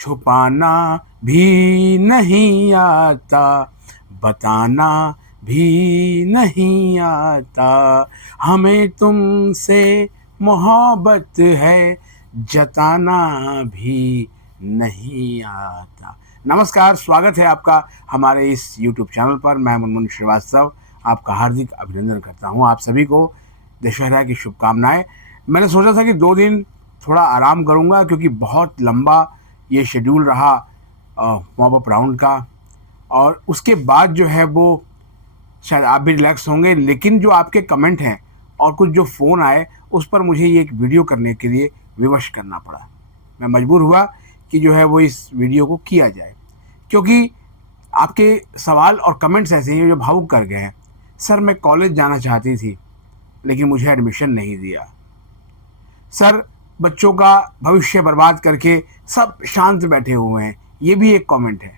छुपाना भी नहीं आता, बताना भी नहीं आता, हमें तुमसे मोहब्बत है, जताना भी नहीं आता। नमस्कार, स्वागत है आपका हमारे इस YouTube चैनल पर। मैं मुनमुन श्रीवास्तव आपका हार्दिक अभिनंदन करता हूं। आप सभी को दशहरा की शुभकामनाएं। मैंने सोचा था कि 2 दिन थोड़ा आराम करूंगा क्योंकि बहुत लंबा ये शेड्यूल रहा मॉप अप राउंड का, और उसके बाद जो है वो शायद आप भी रिलैक्स होंगे। लेकिन जो आपके कमेंट हैं और कुछ जो फ़ोन आए, उस पर मुझे ये एक वीडियो करने के लिए विवश करना पड़ा। मैं मजबूर हुआ कि जो है वो इस वीडियो को किया जाए, क्योंकि आपके सवाल और कमेंट्स ऐसे हैं जो भावुक कर गए हैं। सर, मैं कॉलेज जाना चाहती थी लेकिन मुझे एडमिशन नहीं दिया। सर, बच्चों का भविष्य बर्बाद करके सब शांत बैठे हुए हैं। ये भी एक कमेंट है।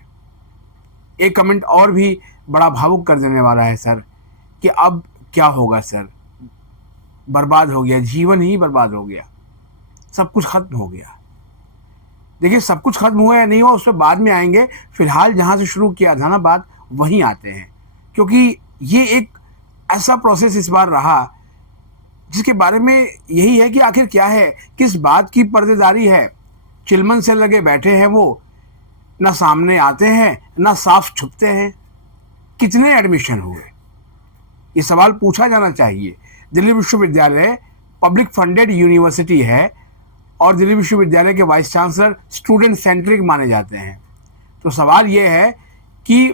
एक कमेंट और भी बड़ा भावुक कर देने वाला है सर, कि अब क्या होगा सर, बर्बाद हो गया, जीवन ही बर्बाद हो गया, सब कुछ खत्म हो गया। देखिए, सब कुछ खत्म हुआ या नहीं हुआ उस पर बाद में आएंगे। फिलहाल जहाँ से शुरू किया था ना बात, वहीं आते हैं, क्योंकि ये एक ऐसा प्रोसेस इस बार रहा जिसके बारे में यही है कि आखिर क्या है, किस बात की पर्देदारी है। चिलमन से लगे बैठे हैं वो, ना सामने आते हैं ना साफ छुपते हैं। कितने एडमिशन हुए, ये सवाल पूछा जाना चाहिए। दिल्ली विश्वविद्यालय पब्लिक फंडेड यूनिवर्सिटी है और दिल्ली विश्वविद्यालय के वाइस चांसलर स्टूडेंट सेंट्रिक माने जाते हैं। तो सवाल ये है कि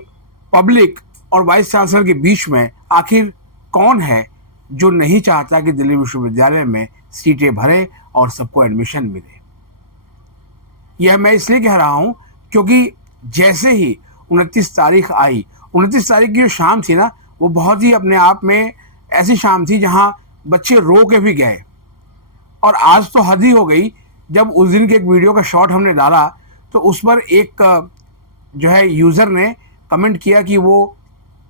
पब्लिक और वाइस चांसलर के बीच में आखिर कौन है जो नहीं चाहता कि दिल्ली विश्वविद्यालय में सीटें भरे और सबको एडमिशन मिले। यह मैं इसलिए कह रहा हूं क्योंकि जैसे ही 29 तारीख आई, 29 तारीख की जो शाम थी ना, वो बहुत ही अपने आप में ऐसी शाम थी जहां बच्चे रो के भी गए। और आज तो हद ही हो गई, जब उस दिन के एक वीडियो का शॉट हमने डाला तो उस पर एक जो है यूज़र ने कमेंट किया कि वो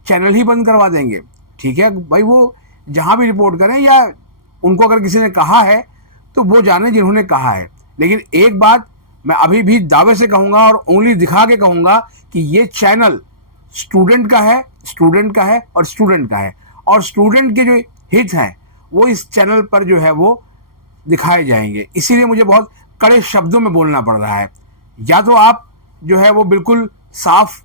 चैनल ही बंद करवा देंगे। ठीक है भाई, वो जहाँ भी रिपोर्ट करें, या उनको अगर किसी ने कहा है तो वो जाने जिन्होंने कहा है। लेकिन एक बात मैं अभी भी दावे से कहूँगा और उंगली दिखा के कहूँगा कि ये चैनल स्टूडेंट का है, स्टूडेंट का है और स्टूडेंट का है, और स्टूडेंट के जो हित हैं वो इस चैनल पर जो है वो दिखाए जाएंगे। इसीलिए मुझे बहुत कड़े शब्दों में बोलना पड़ रहा है। या तो आप जो है वो बिल्कुल साफ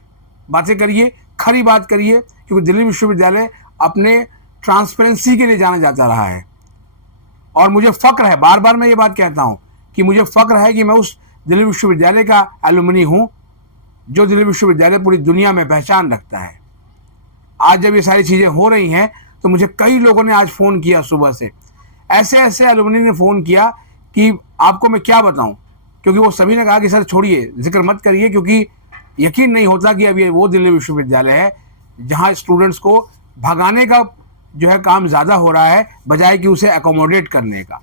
बातें करिए, खरी बात करिए, क्योंकि दिल्ली विश्वविद्यालय अपने ट्रांसपेरेंसी के लिए जाना जाता रहा है। और मुझे फ़क्र है, बार बार मैं ये बात कहता हूँ कि मुझे फ़क्र है कि मैं उस दिल्ली विश्वविद्यालय का एलुमनी हूँ जो दिल्ली विश्वविद्यालय पूरी दुनिया में पहचान रखता है। आज जब ये सारी चीज़ें हो रही हैं तो मुझे कई लोगों ने आज फ़ोन किया सुबह से, ऐसे ऐसे एलुमनी ने फ़ोन किया कि आपको मैं क्या बताऊं, क्योंकि वो सभी ने कहा कि सर छोड़िए, जिक्र मत करिए, क्योंकि यकीन नहीं होता कि अब ये वो दिल्ली विश्वविद्यालय है जहां स्टूडेंट्स को भगाने का जो है काम ज़्यादा हो रहा है बजाय कि उसे एकोमोडेट करने का।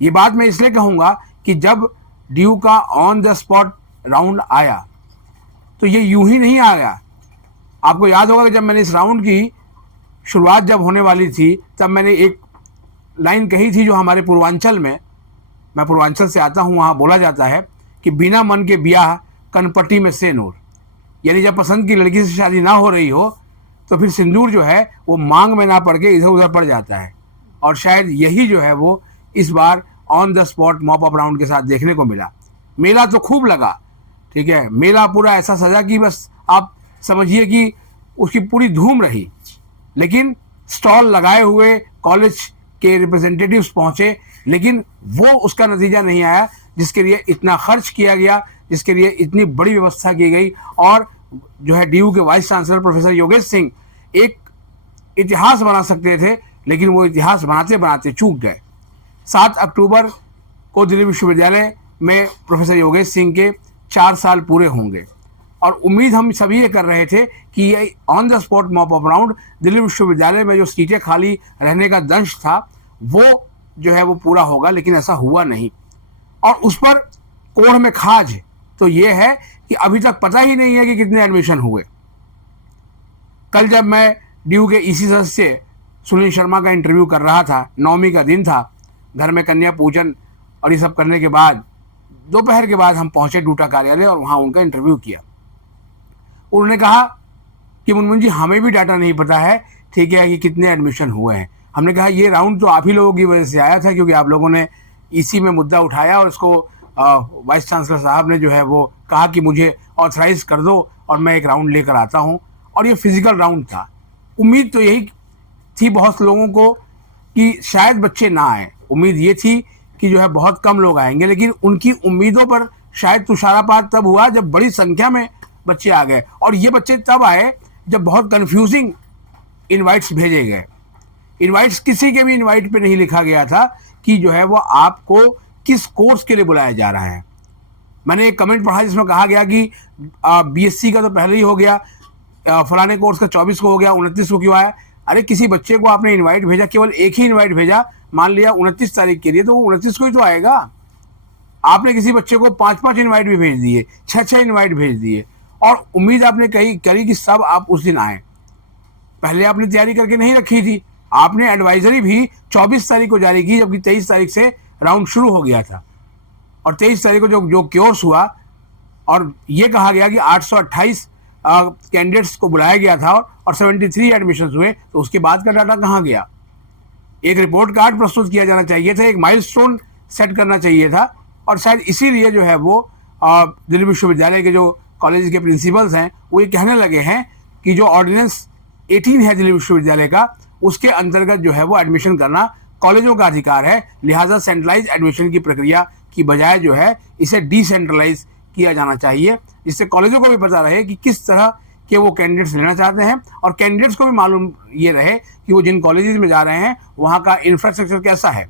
ये बात मैं इसलिए कहूँगा कि जब ड्यू का ऑन द स्पॉट राउंड आया तो ये यूं ही नहीं आ गया। आपको याद होगा कि जब मैंने इस राउंड की शुरुआत जब होने वाली थी, तब मैंने एक लाइन कही थी जो हमारे पूर्वांचल में, मैं पूर्वांचल से आता हूँ, वहाँ बोला जाता है कि बिना मन के ब्याह कनपट्टी में सेनूर। यानी जब पसंद की लड़की से शादी ना हो रही हो तो फिर सिंदूर जो है वो मांग में ना पड़ के इधर उधर पड़ जाता है। और शायद यही जो है वो इस बार on the spot mop up round के साथ देखने को मिला। मेला तो खूब लगा, ठीक है, मेला पूरा ऐसा सजा कि बस आप समझिए कि उसकी पूरी धूम रही। लेकिन स्टॉल लगाए हुए कॉलेज के रिप्रेजेंटेटिव्स पहुंचे, लेकिन वो उसका नतीजा नहीं आया जिसके लिए इतना खर्च किया गया, जिसके लिए इतनी बड़ी व्यवस्था की गई। और जो है डीयू के vice chancellor professor Yogesh Singh एक इतिहास बना सकते थे, लेकिन वो इतिहास बनाते बनाते चूक गए। 7 अक्टूबर को दिल्ली विश्वविद्यालय में प्रोफेसर योगेश सिंह के 4 साल पूरे होंगे, और उम्मीद हम सभी ये कर रहे थे कि ये on the spot mop up round Delhi विश्वविद्यालय में जो सीटें खाली रहने का दंश था वो जो है वो पूरा होगा, लेकिन ऐसा हुआ नहीं। और उस पर कोढ़ में खाज तो ये है कि अभी तक पता ही नहीं है कि कितने एडमिशन हुए। कल जब मैं ड्यू के ईसी सदस्य सुनील शर्मा का इंटरव्यू कर रहा था, 9वीं का दिन था, घर में कन्या पूजन और ये सब करने के बाद दोपहर के बाद हम पहुंचे डूटा कार्यालय और वहां उनका इंटरव्यू किया। उन्होंने कहा कि मुनमुन जी हमें भी डाटा नहीं पता है, ठीक है, कि कितने एडमिशन हुए हैं। हमने कहा ये राउंड तो आप ही लोगों की वजह से आया था, क्योंकि आप लोगों ने इसी में मुद्दा उठाया और इसको वाइस चांसलर साहब ने जो है वो कहा कि मुझे ऑथराइज कर दो और मैं एक राउंड लेकर आता हूँ, और ये फिजिकल राउंड था। उम्मीद तो यही थी बहुत लोगों को कि शायद बच्चे ना आए, उम्मीद ये थी कि जो है बहुत कम लोग आएंगे, लेकिन उनकी उम्मीदों पर शायद तुषारपात तब हुआ जब बड़ी संख्या में बच्चे आ गए। और ये बच्चे तब आए जब बहुत कंफ्यूजिंग इनवाइट्स भेजे गए। इनवाइट्स किसी के भी इनवाइट पे नहीं लिखा गया था कि जो है वो आपको किस कोर्स के लिए बुलाया जा रहा है। मैंने एक कमेंट पढ़ा जिसमें कहा गया कि बीएससी का तो पहले ही हो गया, फलाने कोर्स का 24 को हो गया, 29 को क्यों आया। अरे किसी बच्चे को आपने इनवाइट भेजा, केवल एक ही इनवाइट भेजा, मान लिया 29 तारीख के लिए, तो 29 को ही तो आएगा। आपने किसी बच्चे को 5-5 इनवाइट भी भेज दिए, 6-6 इनवाइट भेज दिए, और उम्मीद आपने करी कि सब आप उस दिन आए। पहले आपने तैयारी करके नहीं रखी थी। आपने एडवाइजरी भी 24 तारीख को जारी की, जबकि 23 तारीख से राउंड शुरू हो गया था। और 23 तारीख को जो क्योर्स हुआ और ये कहा गया कि 828 कैंडिडेट्स को बुलाया गया था और 73 एडमिशन्स हुए, तो उसके बाद का डाटा कहाँ गया। एक रिपोर्ट कार्ड प्रस्तुत किया जाना चाहिए था, एक माइलस्टोन सेट करना चाहिए था, और शायद इसीलिए जो है वो दिल्ली विश्वविद्यालय के जो कॉलेज के प्रिंसिपल्स हैं वो ये कहने लगे हैं कि जो ऑर्डिनेंस 18 है दिल्ली विश्वविद्यालय का, उसके अंतर्गत जो है वो एडमिशन करना कॉलेजों का अधिकार है। लिहाजा सेंट्रलाइज एडमिशन की प्रक्रिया की बजाय जो है इसे डिसेंट्रलाइज किया जाना चाहिए, जिससे कॉलेजों को भी पता रहे कि किस तरह के वो कैंडिडेट्स लेना चाहते हैं, और कैंडिडेट्स को भी मालूम ये रहे कि वो जिन कॉलेजेस में जा रहे हैं वहाँ का इंफ्रास्ट्रक्चर कैसा है।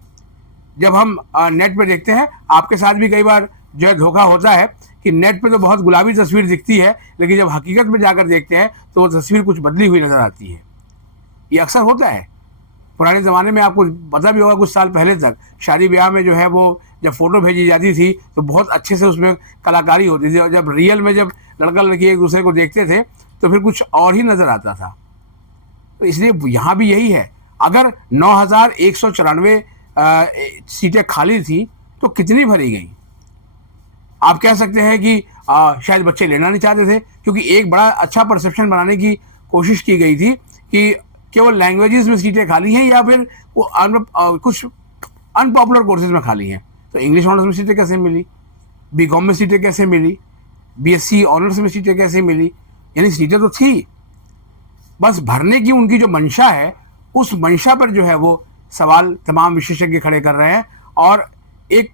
जब हम नेट पे देखते हैं, आपके साथ भी कई बार जो है धोखा होता है कि नेट पे तो बहुत गुलाबी तस्वीर दिखती है, लेकिन जब हकीकत में जाकर देखते हैं तो वो तस्वीर कुछ बदली हुई नज़र आती है। ये अक्सर होता है। पुराने ज़माने में आपको पता भी होगा, कुछ साल पहले तक शादी ब्याह में जो है वो जब फ़ोटो भेजी जाती थी तो बहुत अच्छे से उसमें कलाकारी होती थी, और जब रियल में जब लड़का लड़की एक दूसरे को देखते थे तो फिर कुछ और ही नज़र आता था। तो इसलिए यहाँ भी यही है। अगर 9,194 सीटें खाली थी तो कितनी भरी गई। आप कह सकते हैं कि शायद बच्चे लेना नहीं चाहते थे, क्योंकि एक बड़ा अच्छा परसेप्शन बनाने की कोशिश की गई थी कि केवल लैंग्वेजेस में सीटें खाली हैं या फिर वो कुछ अनपॉपुलर कोर्सेज में खाली हैं। तो इंग्लिश ऑनर्स में सीटें कैसे मिली, बीकॉम में सीटें कैसे मिली, बीएससी ऑनर्स में सीटें कैसे मिली। यानी सीटें तो थी, बस भरने की उनकी जो मंशा है, उस मंशा पर जो है वो सवाल तमाम विशेषज्ञ खड़े कर रहे हैं। और एक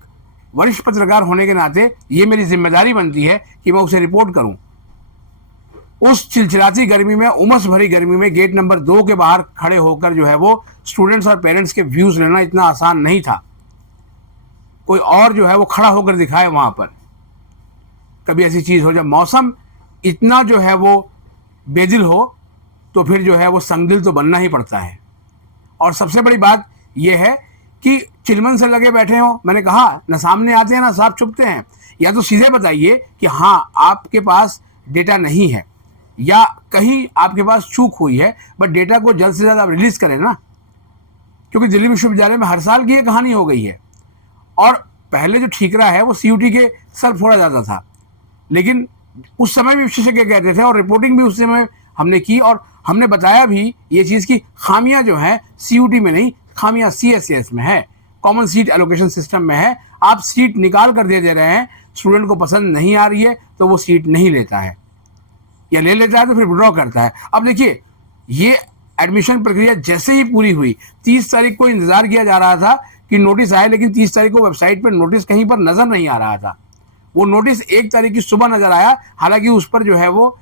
वरिष्ठ पत्रकार होने के नाते ये मेरी जिम्मेदारी बनती है कि मैं उसे रिपोर्ट करूं। उस चिलचिलाती गर्मी में, उमस भरी गर्मी में गेट नंबर 2 के बाहर खड़े होकर जो है वो स्टूडेंट्स और पेरेंट्स के व्यूज लेना इतना आसान नहीं था। कोई और जो है वो खड़ा होकर दिखाए वहां पर। कभी ऐसी चीज हो, जब मौसम इतना जो है वो बेदिल हो, तो फिर जो है वो संगदिल तो बनना ही पड़ता है। और सबसे बड़ी बात यह है कि चिलमन से लगे बैठे हो। मैंने कहा ना सामने आते हैं ना साफ छुपते हैं। या तो सीधे बताइए कि हाँ आपके पास डेटा नहीं है या कहीं आपके पास चूक हुई है, बट डेटा को जल्द से जल्द आप रिलीज करें ना, क्योंकि दिल्ली विश्वविद्यालय में हर साल की ये कहानी हो गई है। और पहले जो ठीकरा है वो सीयूटी के सर फोड़ा जाता था, लेकिन उस समय भी विशेषज्ञ कहते थे और रिपोर्टिंग भी उस समय हमने की, और हमने बताया भी ये चीज़ की खामियां जो है सीयूटी में नहीं, खामियां सीएससीएस में है, कॉमन सीट एलोकेशन सिस्टम में है। आप सीट निकाल कर दे रहे हैं, स्टूडेंट को पसंद नहीं आ रही है तो वो सीट नहीं लेता है, या ले लेता है तो फिर विड्रॉ करता है। अब देखिए, ये एडमिशन प्रक्रिया जैसे ही पूरी हुई, 30 तारीख को इंतजार किया जा रहा था कि नोटिस आए, लेकिन 30 तारीख को वेबसाइट पर नोटिस कहीं पर नजर नहीं आ रहा था। वो नोटिस 1 तारीख की सुबह नजर आया, हालांकि उस पर जो है वो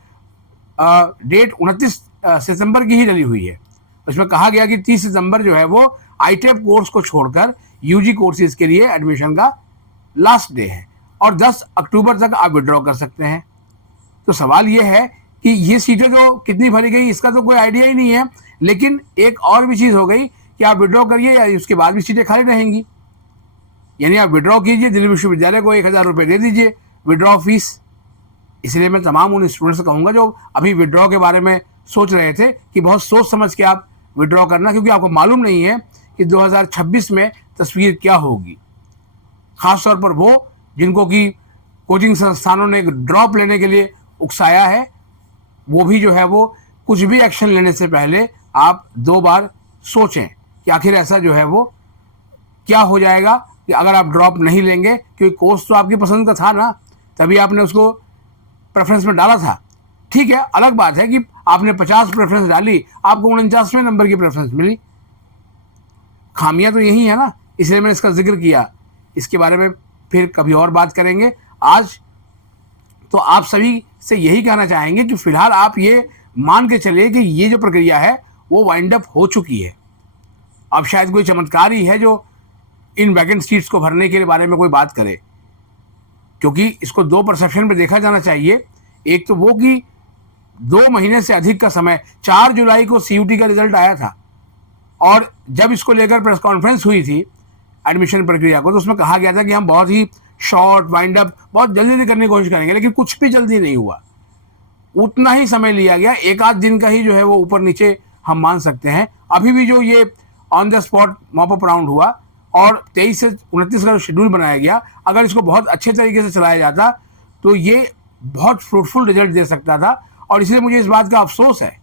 डेट 29 सितंबर की ही डली हुई है। उसमें कहा गया कि 30 सितंबर जो है वो आईटेप कोर्स को छोड़कर यूजी कोर्सेज के लिए एडमिशन का लास्ट डे है, और 10 अक्टूबर तक आप विड्रॉ कर सकते हैं। तो सवाल ये है कि ये सीटें जो कितनी भरी गई इसका तो कोई आइडिया ही नहीं है, लेकिन एक और भी चीज़ हो गई कि आप विड्रॉ करिए या उसके बाद भी सीटें खाली रहेंगी। यानी आप विड्रॉ कीजिए, दिल्ली विश्वविद्यालय को 1,000 रुपये दे दीजिए विड्रॉ फीस। इसलिए मैं तमाम उन स्टूडेंट्स से कहूँगा जो अभी विड्रॉ के बारे में सोच रहे थे कि बहुत सोच समझ के आप विड्रॉ करना, क्योंकि आपको मालूम नहीं है कि 2026 में तस्वीर क्या होगी। खासतौर पर वो जिनको कि कोचिंग संस्थानों ने ड्रॉप लेने के लिए उकसाया है, वो भी जो है वो कुछ भी एक्शन लेने से पहले आप 2 बार सोचें कि आखिर ऐसा जो है वो क्या हो जाएगा कि अगर आप ड्रॉप नहीं लेंगे, क्योंकि कोर्स तो आपकी पसंद का था ना, तभी आपने उसको प्रेफरेंस में डाला था। ठीक है, अलग बात है कि आपने 50 प्रेफरेंस डाली, आपको 49वें नंबर की प्रेफरेंस मिली। खामियां तो यही है ना, इसलिए मैंने इसका जिक्र किया। इसके बारे में फिर कभी और बात करेंगे। आज तो आप सभी से यही कहना चाहेंगे कि फिलहाल आप ये मान के चलिए कि ये जो प्रक्रिया है वो वाइंड अप हो चुकी है। अब शायद कोई चमत्कार ही है जो इन वैकेंट सीट्स को भरने के बारे में कोई बात करे, क्योंकि इसको 2 परसेप्शन में देखा जाना चाहिए। एक तो वो कि 2 महीने से अधिक का समय, 4 जुलाई को CUT का रिजल्ट आया था, और जब इसको लेकर प्रेस कॉन्फ्रेंस हुई थी एडमिशन प्रक्रिया को, तो उसमें कहा गया था कि हम बहुत ही शॉर्ट वाइंड अप बहुत जल्दी करने की कोशिश करेंगे, लेकिन कुछ भी जल्दी नहीं हुआ। उतना ही समय लिया गया, 1 आध दिन का ही जो है वो ऊपर नीचे हम मान सकते हैं। अभी भी जो ये on the spot mop up round हुआ और 23 से 29 का शेड्यूल बनाया गया, अगर इसको बहुत अच्छे तरीके से चलाया जाता तो ये बहुत फ्रूटफुल रिजल्ट दे सकता था। और इसलिए मुझे इस बात का अफसोस है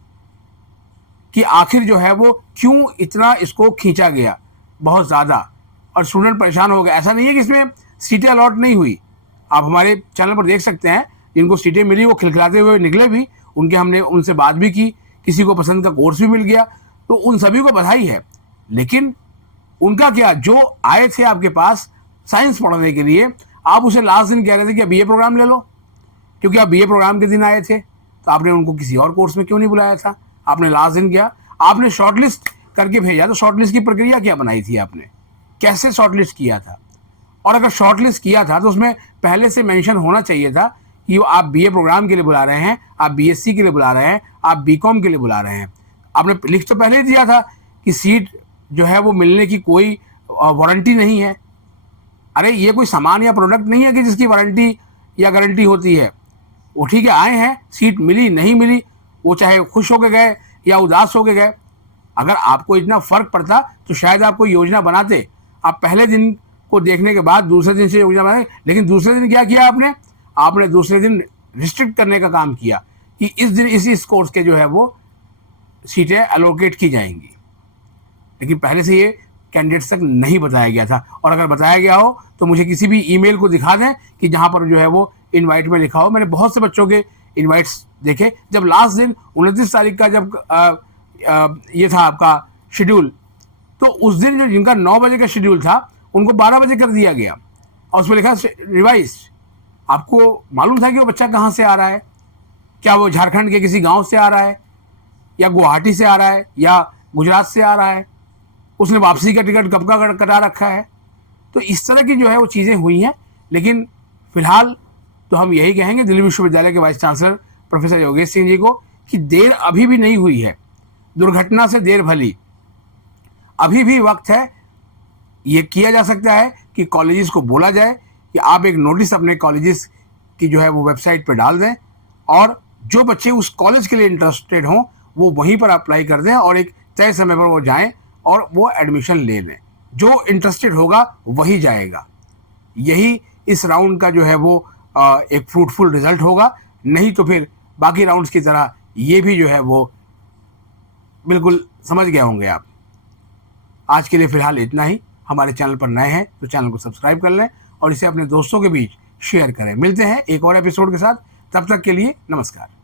कि आखिर जो है वो क्यों इतना इसको खींचा गया बहुत ज़्यादा, और स्टूडेंट परेशान हो गए। ऐसा नहीं है कि इसमें सीटें अलॉट नहीं हुई, आप हमारे चैनल पर देख सकते हैं जिनको सीटें मिली वो खिलखिलाते हुए निकले भी, हमने उनसे बात भी की, किसी को पसंद का कोर्स भी मिल गया, तो उन सभी को बधाई है। लेकिन उनका क्या, जो आए थे आपके पास साइंस पढ़ने के लिए, आप उसे लास्ट दिन कह रहे थे कि BA प्रोग्राम ले लो, क्योंकि आप BA प्रोग्राम के दिन आए थे, तो आपने उनको किसी और कोर्स में क्यों नहीं बुलाया था? आपने लास्ट दिन किया, आपने शॉर्टलिस्ट करके भेजा, तो शॉर्टलिस्ट की प्रक्रिया क्या बनाई थी आपने, कैसे शॉर्टलिस्ट किया था? और अगर शॉर्टलिस्ट किया था तो उसमें पहले से मेंशन होना चाहिए था कि आप BA प्रोग्राम के लिए बुला रहे हैं, आप BSc के लिए बुला रहे हैं, आप BCom के लिए बुला रहे हैं। आपने लिख तो पहले ही दिया था कि सीट जो है वो मिलने की कोई वारंटी नहीं है। अरे ये कोई सामान या प्रोडक्ट नहीं है कि जिसकी वारंटी या गारंटी होती है। वो ठीक है, आए हैं, सीट मिली नहीं मिली, वो चाहे खुश होके गए या उदास होके गए। अगर आपको इतना फ़र्क पड़ता तो शायद आप कोई योजना बनाते, आप पहले दिन को देखने के बाद दूसरे दिन से योजना बनाते। लेकिन दूसरे दिन क्या किया आपने दूसरे दिन रिस्ट्रिक्ट करने का काम किया कि इस दिन इस कोर्स के जो है वो सीटें एलोकेट की जाएंगी, लेकिन पहले से ये कैंडिडेट्स तक नहीं बताया गया था। और अगर बताया गया हो तो मुझे किसी भी ईमेल को दिखा दें कि जहाँ पर जो है वो इनवाइट में लिखा हो। मैंने बहुत से बच्चों के इनवाइट्स देखे, जब लास्ट दिन 29 तारीख का जब ये था आपका शेड्यूल, तो उस दिन जो जिनका 9 बजे का शेड्यूल था उनको 12 बजे कर दिया गया, और उसमें लिखा रिवाइज। आपको मालूम था कि वो बच्चा कहाँ से आ रहा है? क्या वो झारखंड के किसी गांव से आ रहा है, या गुवाहाटी से आ रहा है, या गुजरात से आ रहा है? उसने वापसी का टिकट कब का कटा रखा है? तो इस तरह की जो है वो चीज़ें हुई हैं। लेकिन फिलहाल तो हम यही कहेंगे दिल्ली विश्वविद्यालय के vice chancellor professor Yogesh Singh ji को कि देर अभी भी नहीं हुई है, दुर्घटना से देर भली, अभी भी वक्त है। ये किया जा सकता है कि कॉलेजेस को बोला जाए कि आप एक नोटिस अपने कॉलेजेस की जो है वो वेबसाइट पर डाल दें, और जो बच्चे उस कॉलेज के लिए इंटरेस्टेड हों वो वहीं पर अप्लाई कर दें, और एक तय समय पर वो जाएं और वो एडमिशन ले लें। जो इंटरेस्टेड होगा वही जाएगा। यही इस राउंड का जो है वो एक फ्रूटफुल रिजल्ट होगा। नहीं तो फिर बाकी राउंड्स की तरह ये भी जो है वो बिल्कुल समझ गए होंगे आप। आज के लिए फ़िलहाल इतना ही। हमारे चैनल पर नए हैं तो चैनल को सब्सक्राइब कर लें और इसे अपने दोस्तों के बीच शेयर करें। मिलते हैं एक और एपिसोड के साथ, तब तक के लिए नमस्कार।